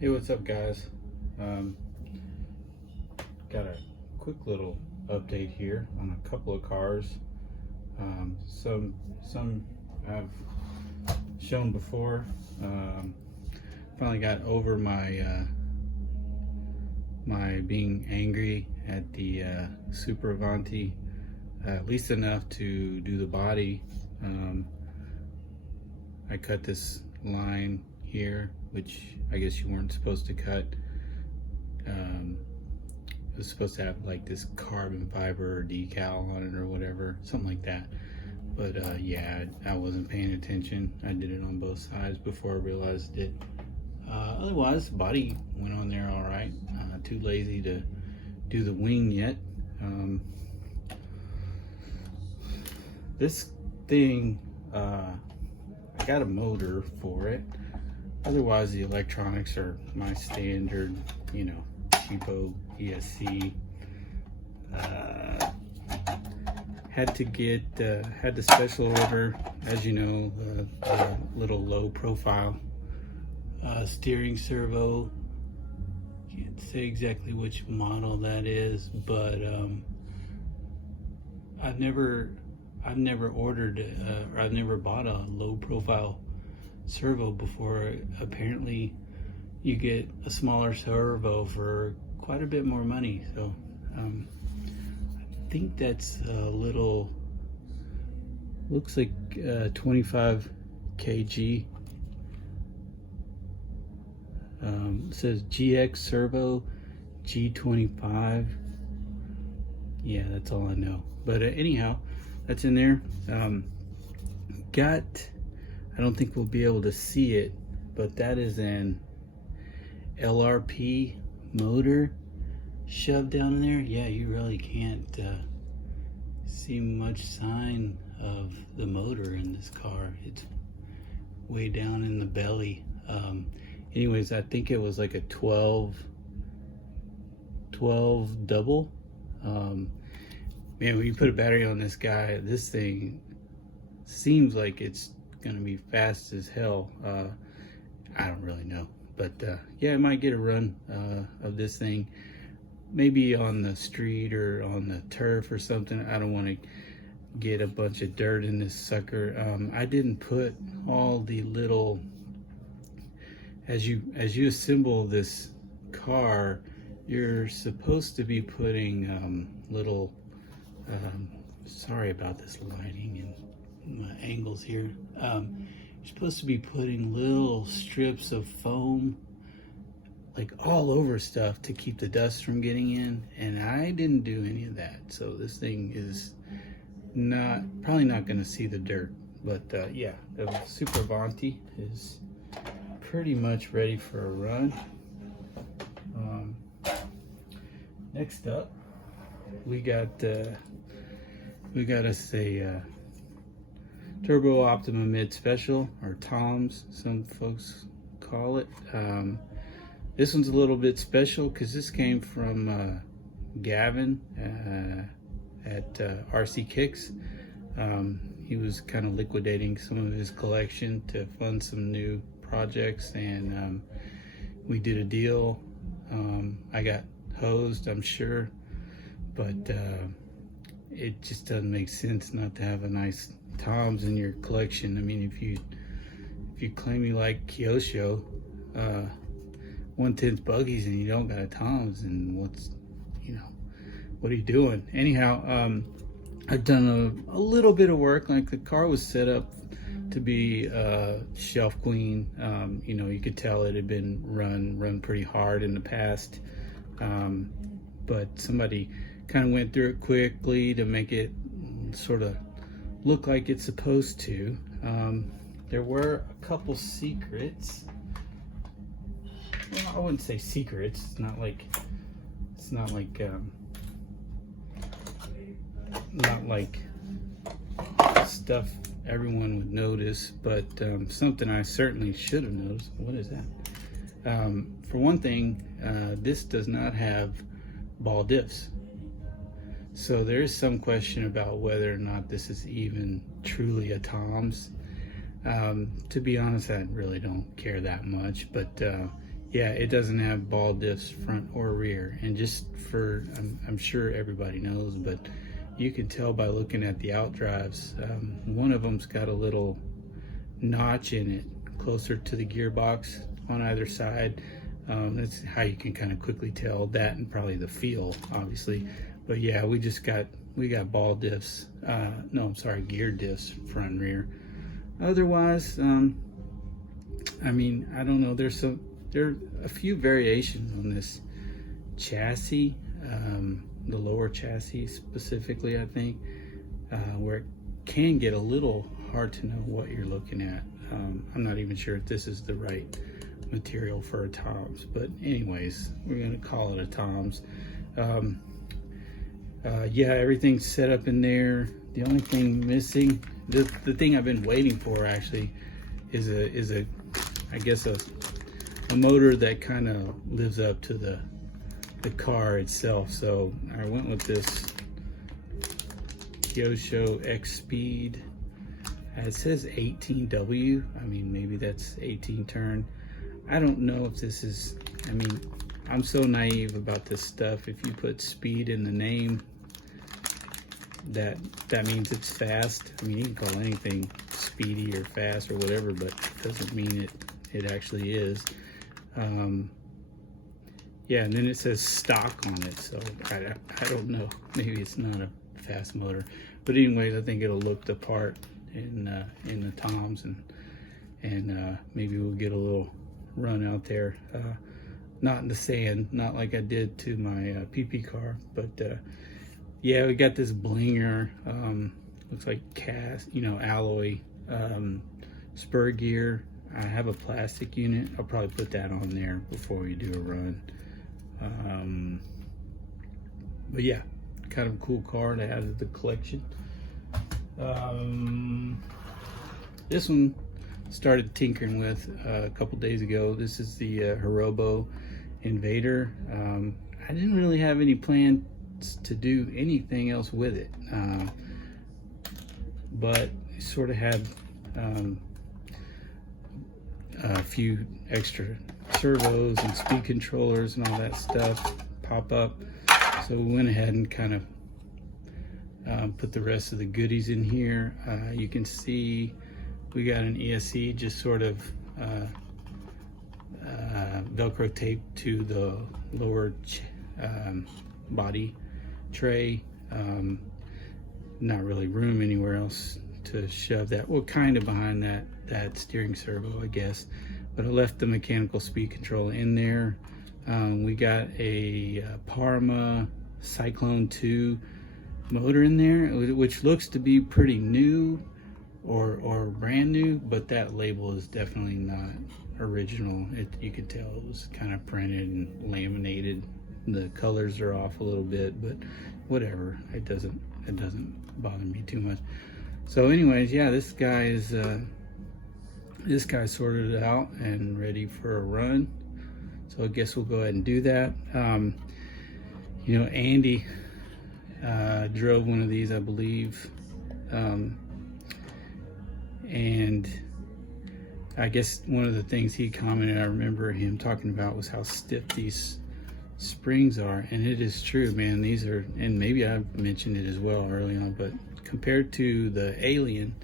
Hey, what's up, guys? Got a quick little update here on a couple of cars. Some I've shown before. Finally got over my my being angry at the Super Avanti, at least enough to do the body. I cut this line here, which I guess you weren't supposed to cut. It was supposed to have like this carbon fiber decal on it or whatever, something like that. But yeah, I wasn't paying attention. I did it on both sides before I realized it. Otherwise, the body went on there all right. Too lazy to do the wing yet. This thing, I got a motor for it. Otherwise, the electronics are my standard, you know, cheapo ESC. Had to get, had the special order, as you know, the little low profile steering servo. Can't say exactly which model that is, but I've never ordered, or I've never bought a low profile servo before. Apparently you get a smaller servo for quite a bit more money, so I think that's a little, looks like 25 kg. It says GX servo G25. Yeah, that's all I know, but anyhow, that's in there. I don't think we'll be able to see it, but that is an LRP motor shoved down in there. Yeah, you really can't see much sign of the motor in this car. It's way down in the belly. Anyways, I think it was like a 12 double. Man, when you put a battery on this guy, this thing seems like it's gonna be fast as hell. I don't really know, but yeah, I might get a run of this thing, maybe on the street or on the turf or something. I don't want to get a bunch of dirt in this sucker. I didn't put all the little, as you assemble this car, you're supposed to be putting little, sorry about this lighting and my angles here. You're supposed to be putting little strips of foam like all over stuff to keep the dust from getting in, and I didn't do any of that. So this thing is probably not going to see the dirt. But yeah, the Super Avanti is pretty much ready for a run. Next up, we got us a Turbo Optima Mid Special, or TOMS, some folks call it. This one's a little bit special because this came from Gavin at RC Kicks. He was kind of liquidating some of his collection to fund some new projects, and we did a deal. I got hosed, I'm sure, but it just doesn't make sense not to have a nice TOMS in your collection. I mean, if you claim you like Kyosho 1/10 buggies and you don't got a TOMS, and what are you doing? Anyhow, I've done a little bit of work. Like, the car was set up to be shelf queen. You could tell it had been run pretty hard in the past, but somebody kind of went through it quickly to make it sort of look like it's supposed to. There were a couple secrets. Well, I wouldn't say secrets. It's not like stuff everyone would notice, but something I certainly should have noticed. What is that? For one thing, this does not have ball diffs, so there is some question about whether or not this is even truly a TOMS. To be honest, I really don't care that much, but yeah, it doesn't have ball diffs front or rear. And just for, I'm sure everybody knows, but you can tell by looking at the outdrives, one of them's got a little notch in it closer to the gearbox on either side. That's how you can kind of quickly tell that, and probably the feel, obviously. But yeah, we got ball diffs, no, I'm sorry, gear diffs front and rear. Otherwise, I mean, I don't know, there are a few variations on this chassis, the lower chassis specifically, I think, where it can get a little hard to know what you're looking at. I'm not even sure if this is the right material for a Tom's, but anyways, we're gonna call it a Tom's. Yeah, everything's set up in there. The only thing missing, the thing I've been waiting for actually, is a I guess a motor that kind of lives up to the car itself. So I went with this Kyosho X Speed. It says 18W. I mean, maybe that's 18 turn. I don't know if this is, I mean, I'm so naive about this stuff. If you put speed in the name, that means it's fast. I mean, you can call anything speedy or fast or whatever, but it doesn't mean it actually is. Yeah, and then it says stock on it, so I don't know. Maybe it's not a fast motor, but anyways, I think it'll look the part in the Toms, and maybe we'll get a little run out there, not in the sand, not like I did to my PP car, but yeah, we got this blinger, looks like cast, alloy spur gear. I have a plastic unit. I'll probably put that on there before we do a run. But yeah, kind of a cool car to add to the collection. This one started tinkering with a couple days ago. This is the Hirobo Invader. I didn't really have any plans to do anything else with it, but I sort of had a few extra servos and speed controllers and all that stuff pop up, so we went ahead and kind of put the rest of the goodies in here. You can see we got an ESC just sort of Velcro tape to the lower body tray. Not really room anywhere else to shove that. Well, kind of behind that steering servo, I guess, but I left the mechanical speed control in there. We got a Parma Cyclone 2 motor in there, which looks to be pretty new or brand new, but that label is definitely not original. You could tell it was kind of printed and laminated. The colors are off a little bit, but whatever, it doesn't bother me too much. So anyways, yeah, this guy sorted it out and ready for a run, so I guess we'll go ahead and do that. Andy drove one of these, I believe, and I guess one of the things he commented, I remember him talking about, was how stiff these springs are, and it is true, man. These are, and maybe I mentioned it as well early on, but compared to the Alien,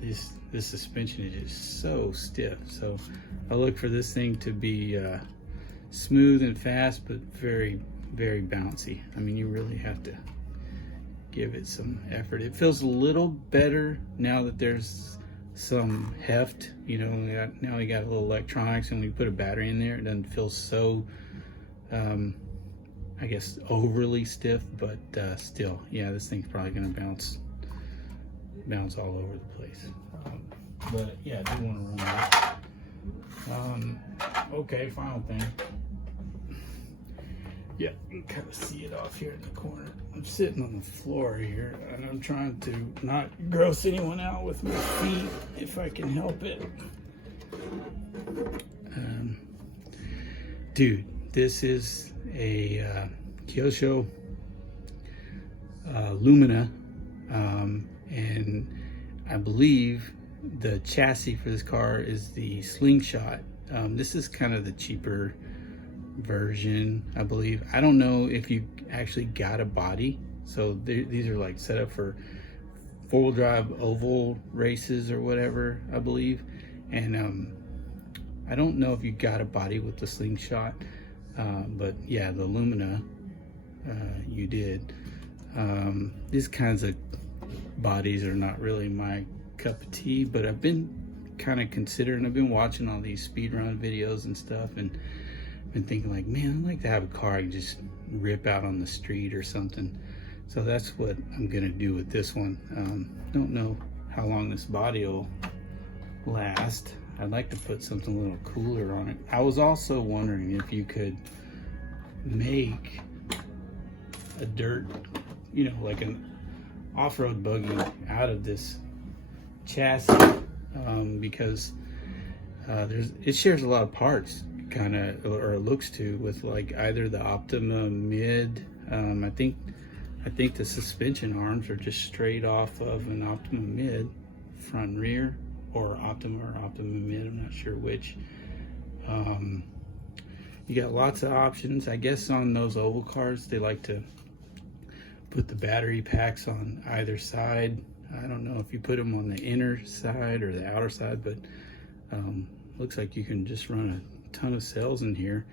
this suspension is just so stiff. So I look for this thing to be smooth and fast, but very, very bouncy. I mean, you really have to give it some effort. It feels a little better now that there's some heft. Now we got a little electronics, and we put a battery in there. It doesn't feel so I guess overly stiff, but still, yeah, this thing's probably gonna bounce all over the place. But yeah, I do want to run that. Okay, final thing. Yeah, you can kind of see it off here in the corner. I'm sitting on the floor here, and I'm trying to not gross anyone out with my feet if I can help it. Dude, this is a Kyosho Lumina, and I believe the chassis for this car is the Slingshot This is kind of the cheaper version, I believe. I don't know if you actually got a body. So these are like set up for four-wheel drive oval races or whatever, I believe. And I don't know if you got a body with the Slingshot, but yeah, the Lumina, you did. These kinds of bodies are not really my cup of tea, but I've been kind of considering, I've been watching all these speedrun videos and stuff, and been thinking like, man, I'd like to have a car I can just rip out on the street or something. So that's what I'm gonna do with this one. Don't know how long this body will last. I'd like to put something a little cooler on it. I was also wondering if you could make a dirt, you know, like an off-road buggy out of this chassis, because it shares a lot of parts, kind of, or it looks to, with like either the Optima mid. I think the suspension arms are just straight off of an Optima mid, front and rear, or Optima mid, I'm not sure which. You got lots of options. I guess on those oval cars, they like to put the battery packs on either side. I don't know if you put them on the inner side or the outer side, but looks like you can just run a ton of cells in here.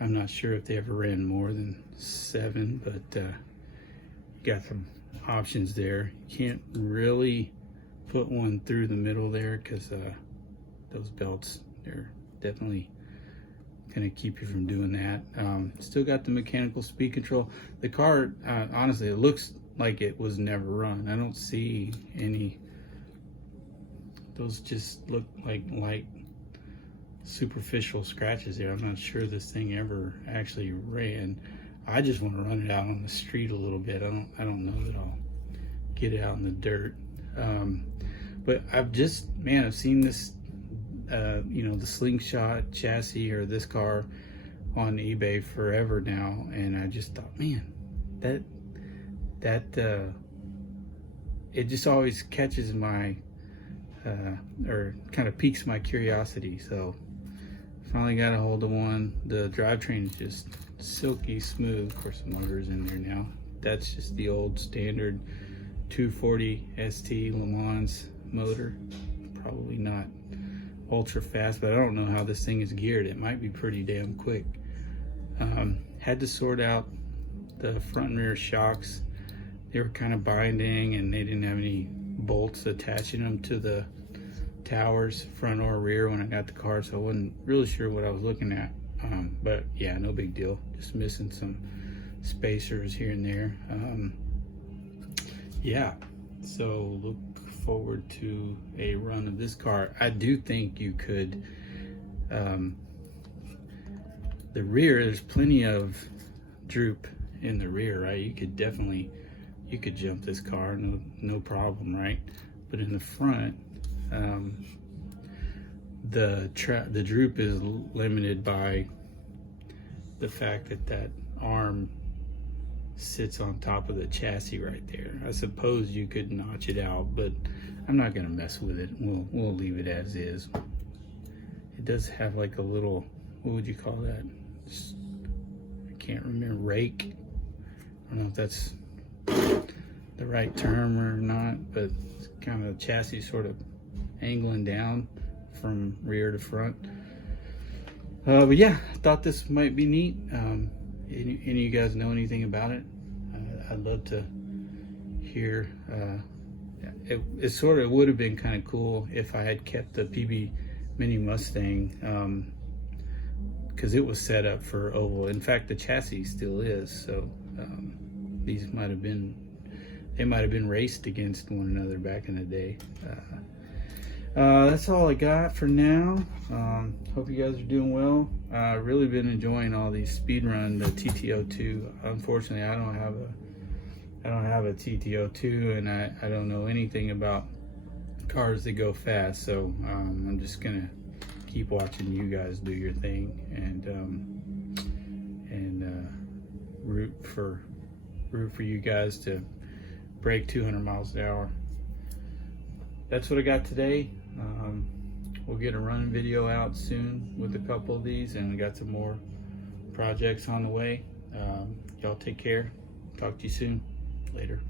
I'm not sure if they ever ran more than 7, but you got some options there. You can't really put one through the middle there because those belts, they're definitely gonna keep you from doing that. Still got the mechanical speed control. The car, honestly, it looks like it was never run. I don't see any, those just look like light superficial scratches there. I'm not sure this thing ever actually ran. I just want to run it out on the street a little bit. I don't know that I'll get it out in the dirt. But I've seen this, you know, the Slingshot chassis or this car on eBay forever now, and I just thought, man, that it just always catches my or kind of piques my curiosity. So finally got a hold of one. The drivetrain is just silky smooth. Of course, the motor's in there now. That's just the old standard 240 ST Le Mans motor. Probably not ultra fast, but I don't know how this thing is geared. It might be pretty damn quick. Had to sort out the front and rear shocks. They were kind of binding, and they didn't have any bolts attaching them to the towers, front or rear, when I got the car, so I wasn't really sure what I was looking at. But yeah, no big deal. Just missing some spacers here and there. Yeah, so look forward to a run of this car. I do think you could, the rear, there's plenty of droop in the rear, right? You could definitely, you could jump this car, no problem, right? But in the front, the droop is limited by the fact that arm sits on top of the chassis right there. I suppose you could notch it out, but I'm not gonna mess with it. We'll leave it as is. It does have like a little, what would you call that? I can't remember, rake. I don't know if that's the right term or not, but it's kind of the chassis sort of angling down from rear to front. But yeah, I thought this might be neat. Any of you guys know anything about it? I'd love to hear. It sort of would have been kind of cool if I had kept the PB Mini Mustang, because it was set up for oval. In fact, the chassis still is. So these might have been, they might have been raced against one another back in the day. That's all I got for now. Hope you guys are doing well. Really been enjoying all these speedrun, the TT02. Unfortunately, I don't have a TT02, and I don't know anything about cars that go fast. So I'm just gonna keep watching you guys do your thing, and root for you guys to break 200 miles an hour. That's what I got today. we'll get a running video out soon with a couple of these, and we got some more projects on the way. Y'all take care. Talk to you soon. Later.